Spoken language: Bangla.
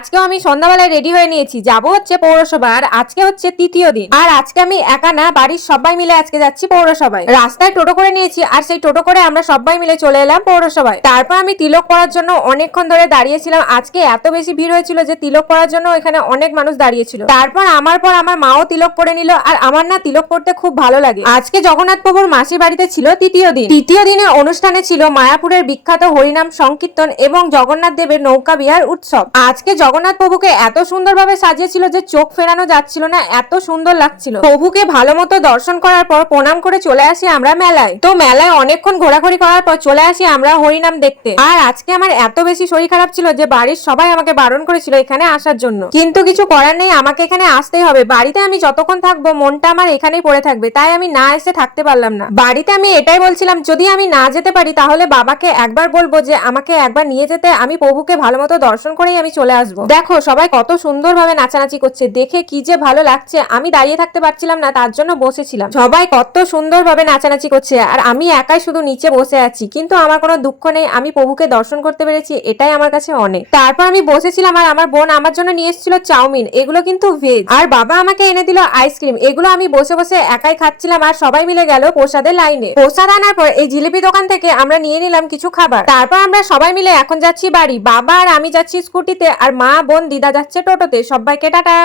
আজকেও আমি সন্ধ্যাবেলায় রেডি হয়ে নিয়েছি, যাবো হচ্ছে পৌরসভা। আর আজকে হচ্ছে তৃতীয় দিন, আর আজকে আমি একা না, বাড়ির সবাই মিলে আজকে যাচ্ছি পৌরসভায়। রাস্তায় টোটো করে নিয়েছি, আর সেই টোটো করে আমরা সবাই মিলে চলে এলাম পৌরসভায়। তারপর আমি তিলক পড়ার জন্য অনেকক্ষণ ধরে দাঁড়িয়েছিলাম। আজকে এত বেশি ভিড় হয়েছিল যে তিলক পড়ার জন্য এখানে অনেক মানুষ দাঁড়িয়েছিল। তারপর আমার পর আমার মাও তিলক পড়ে নিল, আর আমার না তিলক পড়তে খুব ভালো লাগে। আজকে জগন্নাথ প্রভুর মাসির বাড়িতে ছিল তৃতীয় দিন। তৃতীয় দিনে অনুষ্ঠানে ছিল মায়াপুরের বিখ্যাত হরিনাম সংকীর্তন এবং জগন্নাথ দেবের নৌকা বিহার উৎসব। আজকে জগন্নাথ প্রভুকে এত সুন্দরভাবে সাজিয়েছিল যে চোখ ফেরানো যাচ্ছিল না, এত সুন্দর লাগছিল। প্রভুকে ভালো মতো দর্শন করার পর প্রণাম করে চলে আসি আমরা মেলায়। তো মেলায় অনেকক্ষণ ঘোরাঘুরি করার পর চলে আসি আমরা হরিনাম দেখতে। আর আজকে আমার এত বেশি শরীর খারাপ ছিল যে বাড়ির সবাই আমাকে বারণ করেছিল এখানে আসার জন্য, কিন্তু কিছু করার নেই, আমাকে এখানে আসতেই হবে। বাড়িতে আমি যতক্ষণ থাকবো মনটা আমার এখানেই পড়ে থাকবে, তাই আমি না এসে থাকতে পারলাম না। বাড়িতে আমি এটাই বলছিলাম, যদি আমি না যেতে পারি তাহলে বাবাকে একবার বলবো যে আমাকে একবার নিয়ে যেতে, আমি প্রভুকে ভালো মতো দর্শন করেই আমি চলে আসবো। দেখো সবাই কত সুন্দরভাবে নাচানাচি করছে, দেখে কি যে ভালো লাগছে। আমি দাঁড়িয়ে থাকতে পারছিলাম না, তার জন্য বসেছিলাম। সবাই কত সুন্দরভাবে নাচানাচি করছে, আর আমি একাই শুধু নিচে বসে আছি, কিন্তু আমার কোনো দুঃখ নেই, আমি প্রভুকে দর্শন করতে পেরেছি, এটাই আমার কাছে অনেক। তারপর আমি বসেছিলাম, আর আমার বোন আমার জন্য নিয়ে এসেছিল চাউমিন, এগুলো কিন্তু ভেজ, আর বাবা আমাকে এনে দিল আইসক্রিম। এগুলো আমি বসে বসে একাই খাচ্ছিলাম, আর সবাই মিলে গেল প্রসাদের লাইনে। প্রসাদ আনার পর এই জিলিপি দোকান থেকে আমরা নিয়ে নিলাম কিছু খাবার। তারপর আমরা সবাই মিলে এখন যাচ্ছি বাড়ি। বাবা আর আমি যাচ্ছি স্কুটিতে, আর মা বোন দিদা যাচ্ছে টোটোতে। সবাইকে টাটা।